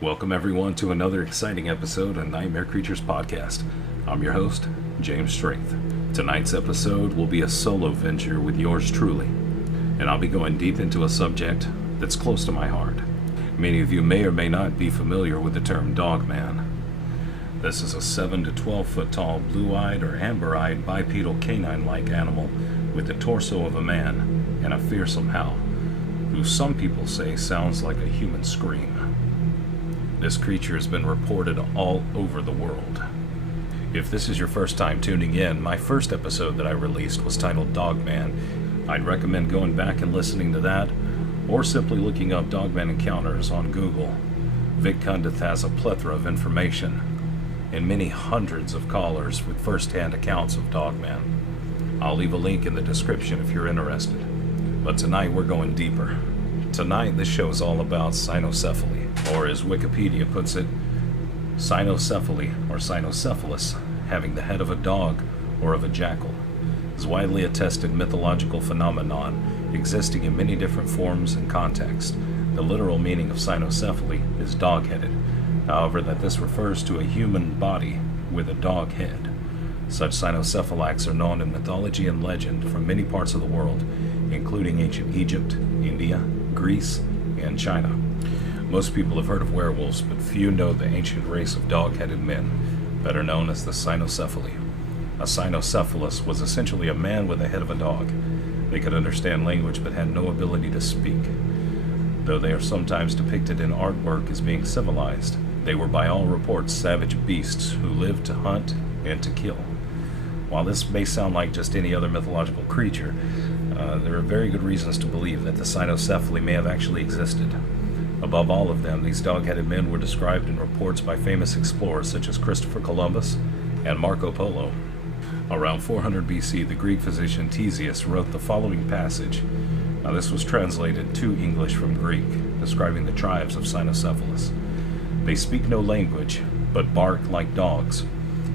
Welcome everyone to another exciting episode of Nightmare Creatures Podcast. I'm your host, James Strength. Tonight's episode will be a solo venture with yours truly, and I'll be going deep into a subject that's close to my heart. Many of you may or may not be familiar with the term Dogman. This is a 7 to 12 foot tall blue-eyed or amber-eyed bipedal canine-like animal with the torso of a man and a fearsome howl, who some people say sounds like a human scream. This creature has been reported all over the world. If this is your first time tuning in, my first episode that I released was titled Dogman. I'd recommend going back and listening to that, or simply looking up Dogman encounters on Google. VidCondith has a plethora of information, and many hundreds of callers with first-hand accounts of Dogman. I'll leave a link in the description if you're interested. But tonight we're going deeper. Tonight this show is all about cynocephaly, or as Wikipedia puts it, cynocephaly, or cynocephalus, having the head of a dog or of a jackal, is widely attested mythological phenomenon existing in many different forms and contexts. The literal meaning of cynocephaly is dog-headed, however that this refers to a human body with a dog head. Such cynocephalax are known in mythology and legend from many parts of the world, including ancient Egypt, India, Greece, and China. Most people have heard of werewolves, but few know the ancient race of dog-headed men, better known as the Cynocephaly. A cynocephalus was essentially a man with the head of a dog. They could understand language but had no ability to speak. Though they are sometimes depicted in artwork as being civilized, they were by all reports savage beasts who lived to hunt and to kill. While this may sound like just any other mythological creature, there are very good reasons to believe that the Cynocephaly may have actually existed. Above all of them, these dog-headed men were described in reports by famous explorers such as Christopher Columbus and Marco Polo. Around 400 BC, the Greek physician Ctesias wrote the following passage. Now, this was translated to English from Greek, describing the tribes of Cynocephalus. They speak no language, but bark like dogs,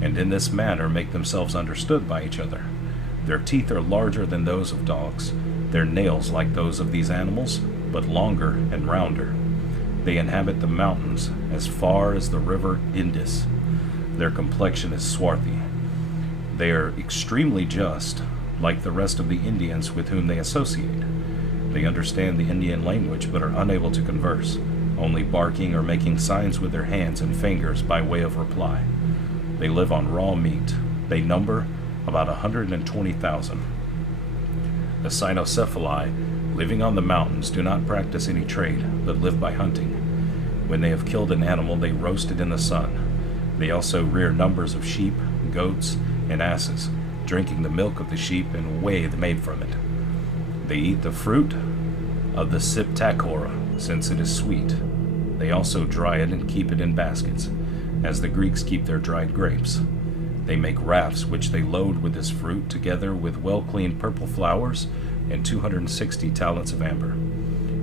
and in this manner make themselves understood by each other. Their teeth are larger than those of dogs, their nails like those of these animals, but longer and rounder. They inhabit the mountains as far as the river Indus. Their complexion is swarthy. They are extremely just, like the rest of the Indians with whom they associate. They understand the Indian language but are unable to converse, only barking or making signs with their hands and fingers by way of reply. They live on raw meat. They number about 120,000. The Cynocephali, living on the mountains, do not practice any trade, but live by hunting. When they have killed an animal, they roast it in the sun. They also rear numbers of sheep, goats, and asses, drinking the milk of the sheep and whey made from it. They eat the fruit of the Cryptid, since it is sweet. They also dry it and keep it in baskets, as the Greeks keep their dried grapes. They make rafts which they load with this fruit, together with well-cleaned purple flowers and 260 talents of amber,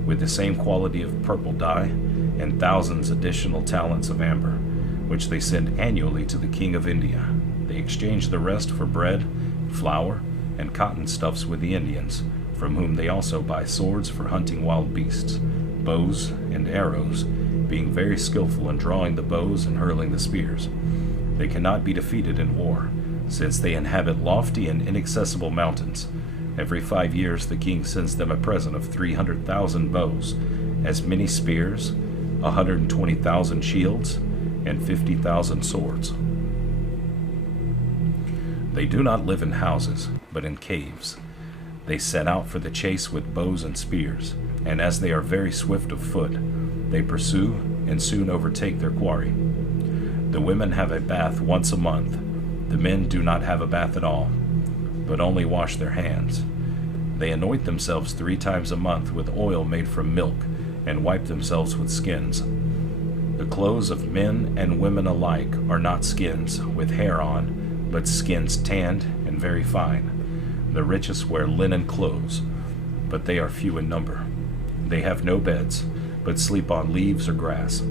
with the same quality of purple dye, and thousands additional talents of amber, which they send annually to the king of India. They exchange the rest for bread, flour, and cotton stuffs with the Indians, from whom they also buy swords for hunting wild beasts, bows and arrows, being very skillful in drawing the bows and hurling the spears. They cannot be defeated in war, since they inhabit lofty and inaccessible mountains. Every 5 years the king sends them a present of 300,000 bows, as many spears, 120,000 shields, and 50,000 swords. They do not live in houses, but in caves. They set out for the chase with bows and spears, and as they are very swift of foot, they pursue and soon overtake their quarry. The women have a bath once a month. The men do not have a bath at all, but only wash their hands. They anoint themselves 3 times a month with oil made from milk, and wipe themselves with skins. The clothes of men and women alike are not skins with hair on, but skins tanned and very fine. The richest wear linen clothes, but they are few in number. They have no beds, but sleep on leaves or grass.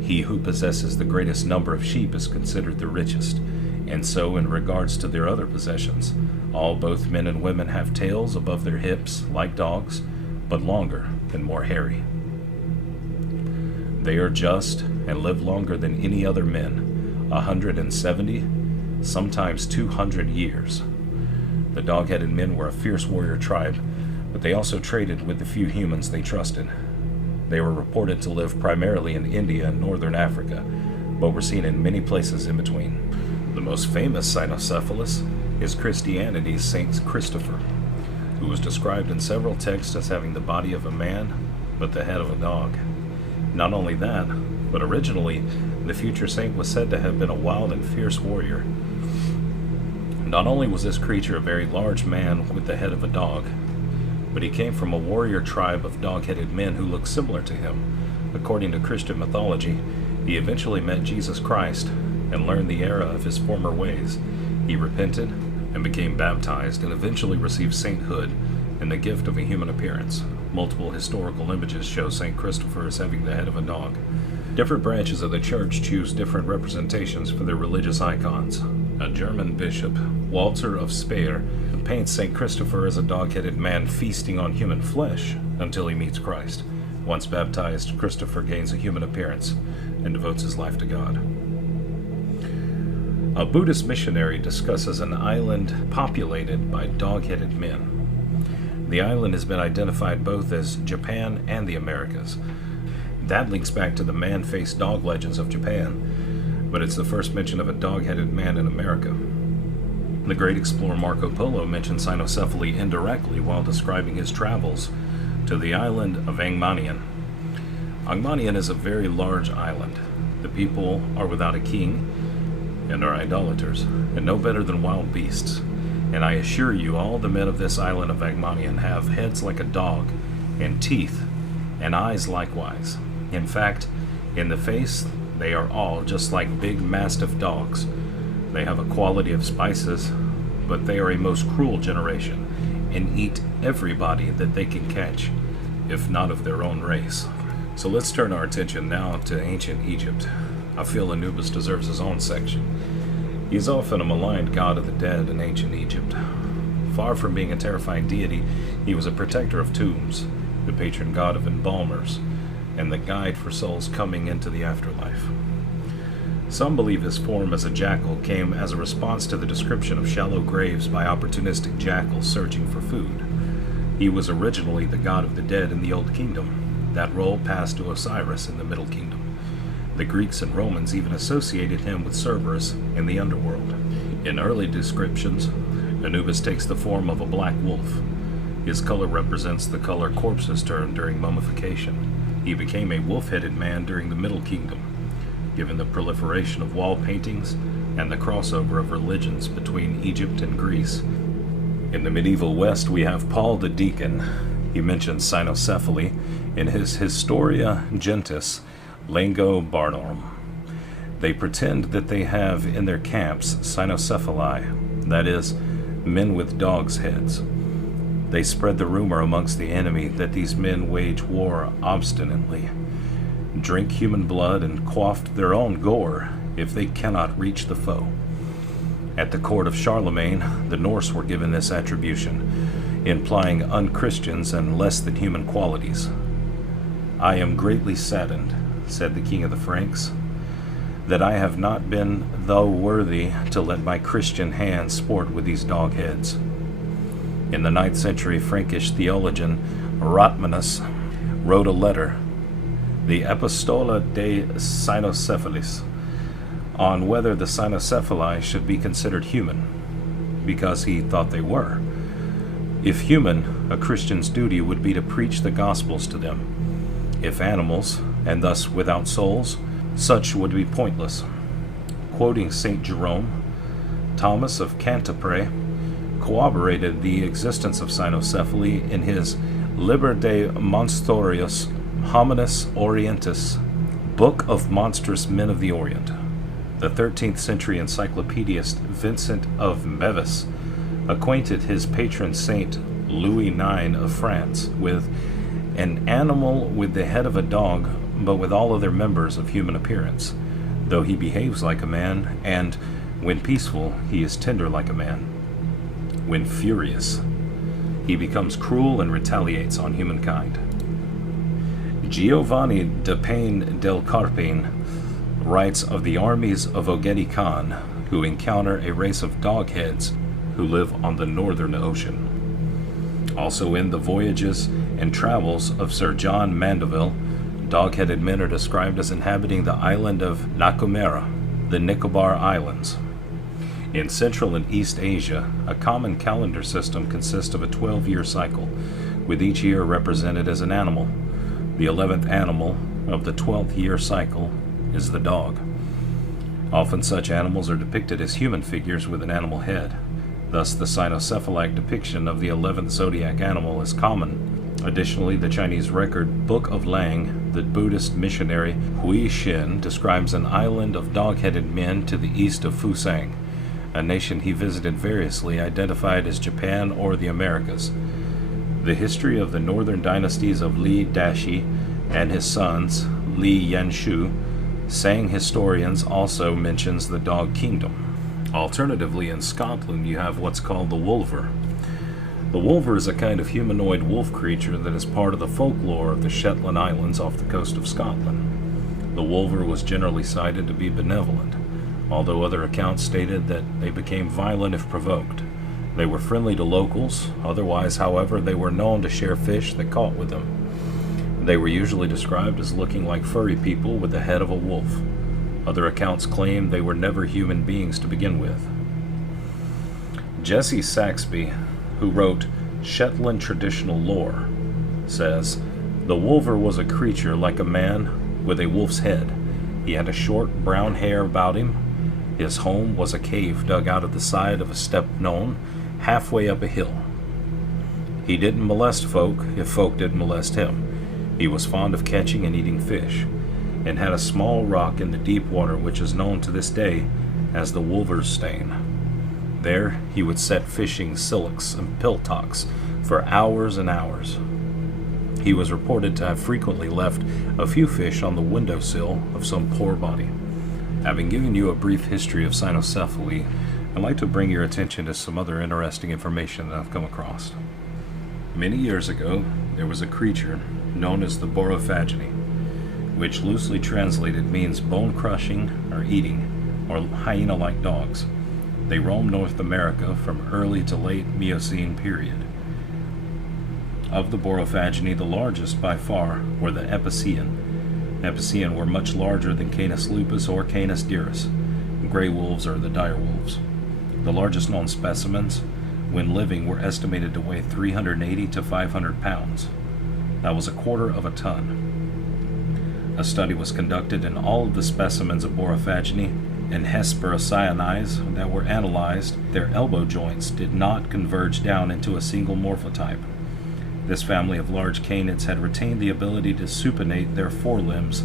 He who possesses the greatest number of sheep is considered the richest, and so in regards to their other possessions, all both men and women have tails above their hips like dogs, but longer and more hairy. They are just and live longer than any other men, 170, sometimes 200 years. The dog-headed men were a fierce warrior tribe, but they also traded with the few humans they trusted. They were reported to live primarily in India and northern Africa, but were seen in many places in between. The most famous Cynocephalus is Christianity's Saint Christopher, who was described in several texts as having the body of a man, but the head of a dog. Not only that, but originally, the future saint was said to have been a wild and fierce warrior. Not only was this creature a very large man with the head of a dog, but he came from a warrior tribe of dog-headed men who looked similar to him. According to Christian mythology, he eventually met Jesus Christ and learned the error of his former ways. He repented and became baptized and eventually received sainthood and the gift of a human appearance. Multiple historical images show St. Christopher as having the head of a dog. Different branches of the church choose different representations for their religious icons. A German bishop, Walter of Speyer, paints St. Christopher as a dog-headed man feasting on human flesh until he meets Christ. Once baptized, Christopher gains a human appearance and devotes his life to God. A Buddhist missionary discusses an island populated by dog-headed men. The island has been identified both as Japan and the Americas. That links back to the man-faced dog legends of Japan, but it's the first mention of a dog-headed man in America. The great explorer Marco Polo mentioned Cynocephaly indirectly while describing his travels to the island of Angmanian. Angmanian is a very large island. The people are without a king and are idolaters, and no better than wild beasts. And I assure you, all the men of this island of Angmanian have heads like a dog, and teeth, and eyes likewise. In fact, in the face, they are all just like big mastiff dogs. They have a quality of spices, but they are a most cruel generation, and eat everybody that they can catch, if not of their own race. So let's turn our attention now to ancient Egypt. I feel Anubis deserves his own section. He is often a maligned god of the dead in ancient Egypt. Far from being a terrifying deity, he was a protector of tombs, the patron god of embalmers, and the guide for souls coming into the afterlife. Some believe his form as a jackal came as a response to the description of shallow graves by opportunistic jackals searching for food. He was originally the god of the dead in the Old Kingdom. That role passed to Osiris in the Middle Kingdom. The Greeks and Romans even associated him with Cerberus in the underworld. In early descriptions, Anubis takes the form of a black wolf. His color represents the color corpses turn during mummification. He became a wolf-headed man during the Middle Kingdom, given the proliferation of wall paintings and the crossover of religions between Egypt and Greece. In the medieval West, we have Paul the Deacon. He mentions Cynocephaly in his Historia Gentis Langobardorum. They pretend that they have in their camps Cynocephaly, that is, men with dogs' heads. They spread the rumor amongst the enemy that these men wage war obstinately, drink human blood, and quaff their own gore if they cannot reach the foe. At the court of Charlemagne, the Norse were given this attribution, implying unchristians and less than human qualities. "I am greatly saddened," said the king of the Franks, "that I have not been thou worthy to let my Christian hands sport with these dog heads." In the 9th century, Frankish theologian Rotmanus wrote a letter, the Epistola de Cynocephalis, on whether the Cynocephali should be considered human, because he thought they were. If human, a Christian's duty would be to preach the Gospels to them. If animals, and thus without souls, such would be pointless. Quoting St. Jerome, Thomas of Cantipré corroborated the existence of Cynocephaly in his Liber de Monstorius Hominis Orientis, Book of Monstrous Men of the Orient. The 13th century encyclopedist Vincent of Mevis acquainted his patron saint Louis IX of France with an animal with the head of a dog, but with all other members of human appearance, though he behaves like a man, and when peaceful, he is tender like a man. When furious, he becomes cruel and retaliates on humankind. Giovanni de Pain del Carpine writes of the armies of Ogedi Khan who encounter a race of dogheads who live on the northern ocean. Also in the voyages and travels of Sir John Mandeville, dog-headed men are described as inhabiting the island of Nakumera, the Nicobar Islands. In Central and East Asia, a common calendar system consists of a 12-year cycle, with each year represented as an animal. The 11th animal of the 12th year cycle is the dog. Often such animals are depicted as human figures with an animal head. Thus, the cynocephalic depiction of the 11th zodiac animal is common. Additionally, the Chinese record Book of Lang, the Buddhist missionary Hui Xin, describes an island of dog-headed men to the east of Fusang, a nation he visited variously identified as Japan or the Americas. The history of the northern dynasties of Li Dashi and his sons, Li Yanshu, Sang historians also mentions the dog kingdom. Alternatively, in Scotland, you have what's called the wolver. The wolver is a kind of humanoid wolf creature that is part of the folklore of the Shetland Islands off the coast of Scotland. The wolver was generally cited to be benevolent, although other accounts stated that they became violent if provoked. They were friendly to locals, otherwise, however, they were known to share fish that caught with them. They were usually described as looking like furry people with the head of a wolf. Other accounts claim they were never human beings to begin with. Jesse Saxby, who wrote Shetland Traditional Lore, says, "The wolver was a creature like a man with a wolf's head. He had a short brown hair about him. His home was a cave dug out of the side of a step known halfway up a hill. He didn't molest folk if folk didn't molest him. He was fond of catching and eating fish, and had a small rock in the deep water which is known to this day as the Wolver's Stain. There he would set fishing silks and piltocks for hours and hours. He was reported to have frequently left a few fish on the windowsill of some poor body." Having given you a brief history of cynocephaly, I'd like to bring your attention to some other interesting information that I've come across. Many years ago, there was a creature known as the Borophagini, which loosely translated means bone-crushing or eating, or hyena-like dogs. They roamed North America from early to late Miocene period. Of the Borophagini, the largest by far were the Epicean. Epicean were much larger than Canis lupus or Canis dirus. Gray wolves are the dire wolves. The largest known specimens, when living, were estimated to weigh 380 to 500 pounds. That was a quarter of a ton. A study was conducted in all of the specimens of Borophagini and Hesperocyanines that were analyzed. Their elbow joints did not converge down into a single morphotype. This family of large canids had retained the ability to supinate their forelimbs,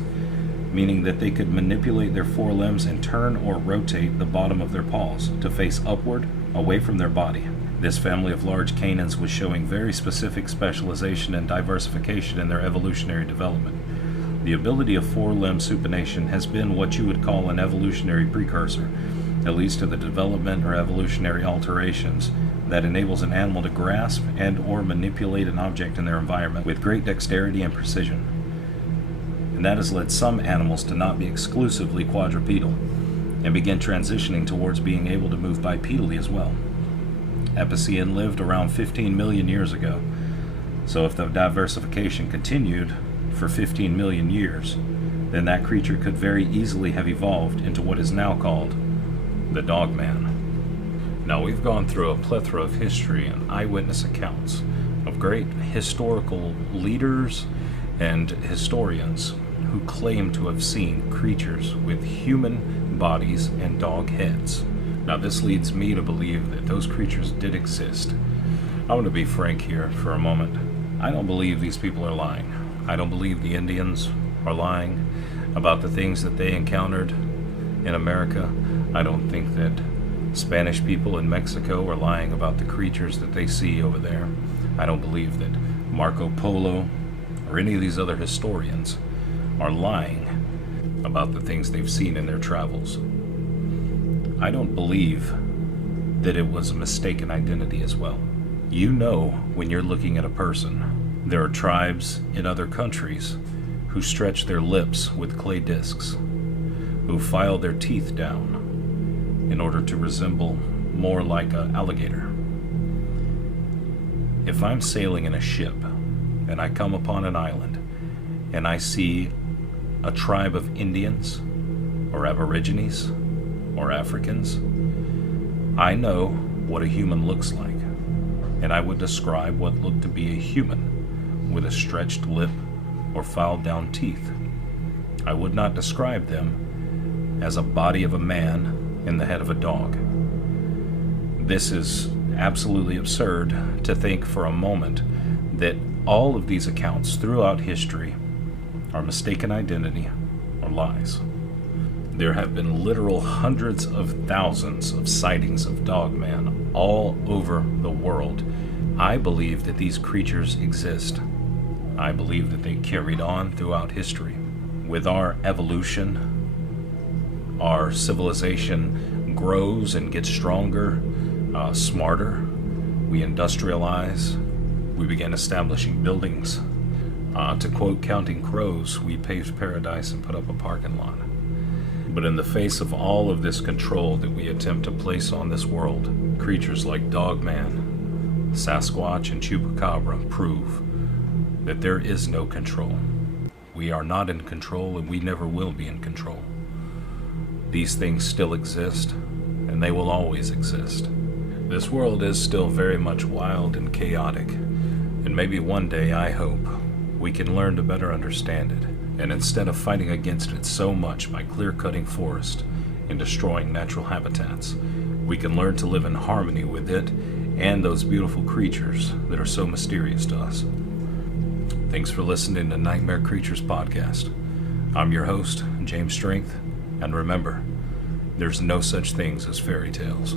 meaning that they could manipulate their forelimbs and turn or rotate the bottom of their paws to face upward, away from their body. This family of large canines was showing very specific specialization and diversification in their evolutionary development. The ability of forelimb supination has been what you would call an evolutionary precursor, at least to the development or evolutionary alterations that enables an animal to grasp and or manipulate an object in their environment with great dexterity and precision. And that has led some animals to not be exclusively quadrupedal and begin transitioning towards being able to move bipedally as well. Epicean lived around 15 million years ago, so if the diversification continued for 15 million years, then that creature could very easily have evolved into what is now called the Dogman. Now, we've gone through a plethora of history and eyewitness accounts of great historical leaders and historians who claim to have seen creatures with human bodies and dog heads. Now, this leads me to believe that those creatures did exist. I want to be frank here for a moment. I don't believe these people are lying. I don't believe the Indians are lying about the things that they encountered in America. I don't think that Spanish people in Mexico are lying about the creatures that they see over there. I don't believe that Marco Polo or any of these other historians are lying about the things they've seen in their travels. I don't believe that it was a mistaken identity as well. You know when you're looking at a person. There are tribes in other countries who stretch their lips with clay discs, who file their teeth down in order to resemble more like an alligator. If I'm sailing in a ship and I come upon an island and I see a tribe of Indians or Aborigines or Africans, I know what a human looks like, and I would describe what looked to be a human with a stretched lip or filed down teeth. I would not describe them as a body of a man and the head of a dog. This is absolutely absurd to think for a moment that all of these accounts throughout history are mistaken identity or lies. There have been literal hundreds of thousands of sightings of Dogman all over the world. I believe that these creatures exist. I believe that they carried on throughout history. With our evolution, our civilization grows and gets stronger, smarter. We industrialize. We began establishing buildings. To quote Counting Crows, we paved paradise and put up a parking lot. But in the face of all of this control that we attempt to place on this world, creatures like Dogman, Sasquatch, and Chupacabra prove that there is no control. We are not in control, and we never will be in control. These things still exist, and they will always exist. This world is still very much wild and chaotic, and maybe one day, I hope, we can learn to better understand it. And instead of fighting against it so much by clear-cutting forest and destroying natural habitats, we can learn to live in harmony with it and those beautiful creatures that are so mysterious to us. Thanks for listening to Nightmare Creatures Podcast. I'm your host, James Strength, and remember, there's no such things as fairy tales.